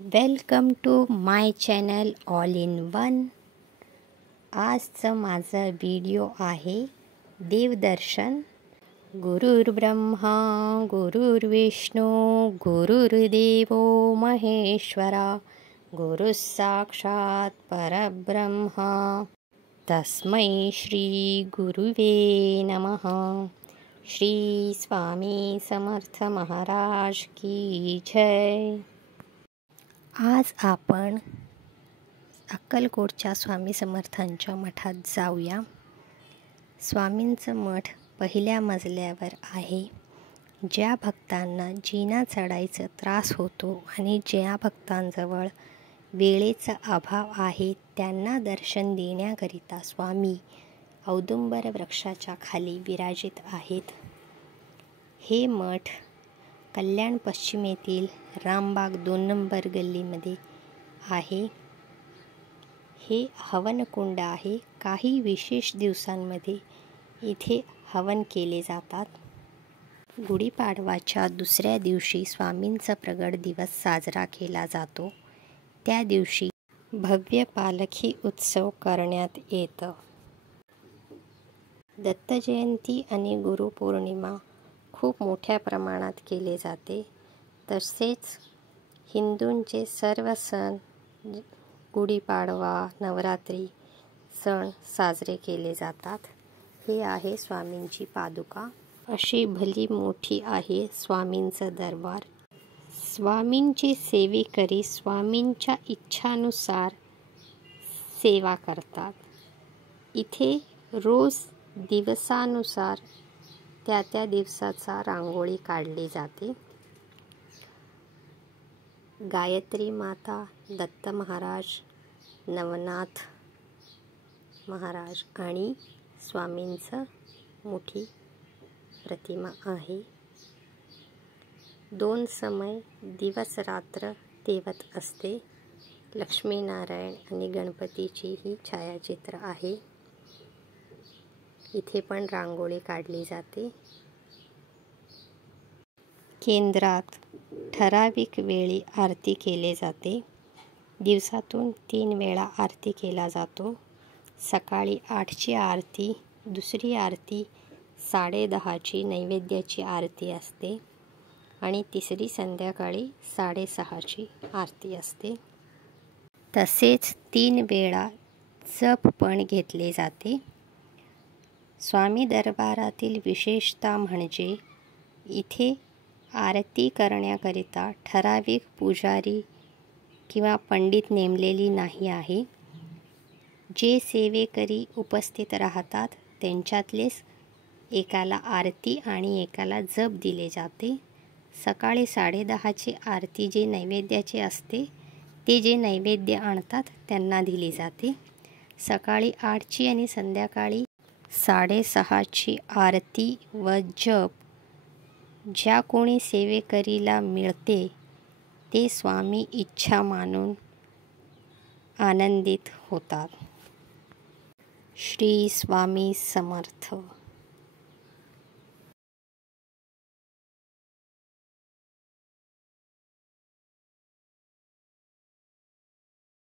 Welcome to my channel all in one. आजचं माझं video आहे देवदर्शन. गुरुर्ब्रह्मा गुरुर्विष्णू गुरुर्देवो महेश्वरा गुरुः साक्षात परब्रह्मा तस्मै श्री गुरुवे नमः. श्री स्वामी समर्थ महाराज की जय. आज आपण अक्कलकोटच्या स्वामी समर्थांच्या मठात जाऊया. स्वामींचं मठ पहिल्या मजल्यावर आहे. ज्या भक्तांना जिना चढायचा त्रास होतो आणि ज्या भक्तांजवळ वेळेचा अभाव आहे त्यांना दर्शन देण्याकरिता स्वामी औदुंबर वृक्षाच्या खाली विराजित आहेत. हे मठ कल्याण पश्चिमेतील रामबाग 2 नंबर गल्लीमध्ये आहे. हे हवनकुंड आहे. काही विशेष दिवसांमध्ये इथे हवन केले जातात. गुढीपाडवाच्या दुसऱ्या दिवशी स्वामींचा प्रगट दिवस साजरा केला जातो. त्या दिवशी भव्य पालखी उत्सव करण्यात येतं. दत्तजयंती आणि गुरुपौर्णिमा खूप मोठ्या प्रमाणात केले जाते. तसेच हिंदूंचे सर्व सण गुढीपाडवा नवरात्री सण साजरे केले जातात. हे आहे स्वामींची पादुका. अशी भली मोठी आहे स्वामींचं दरबार. स्वामींचे सेवेकरी स्वामींच्या इच्छानुसार सेवा करतात. इथे रोज दिवसानुसार त्या दिवसाचा रांगोळी काढली जाते. गायत्री माता, दत्त महाराज, नवनाथ महाराज आणि स्वामींचं मोठी प्रतिमा आहे. 2 समय दिवस रात्र तेवत असते. लक्ष्मीनारायण आणि गणपतीची ही छायाचित्र आहे. इथे पण रांगोळी काढली जाते. केंद्रात ठराविक वेळी आरती केली जाते. दिवसातून 3 वेळा आरती केला जातो. सकाळी 8ची आरती, दुसरी आरती 10:30ची नैवेद्याची आरती असते आणि तिसरी संध्याकाळी 6:30ची आरती असते. तसेच 3 वेळा जप पण घेतले जाते. स्वामी दरबारातील विशेषता म्हणजे इथे आरती करण्याकरिता ठराविक पुजारी किंवा पंडित नेमलेली नाही आहे. जे सेवेकरी उपस्थित राहतात त्यांच्यातलेच एकाला आरती आणि एकाला जप दिले जाते. सकाळी 10:30ची आरती जे नैवेद्याचे असते ते जे नैवेद्य आणतात त्यांना दिली जाते. सकाळी 8ची आणि संध्याकाळी 6:30ची आरती व जप ज्या कोणी सेवेकरीला मिळते ते स्वामी इच्छा मानून आनंदित होतात. श्री स्वामी समर्थ.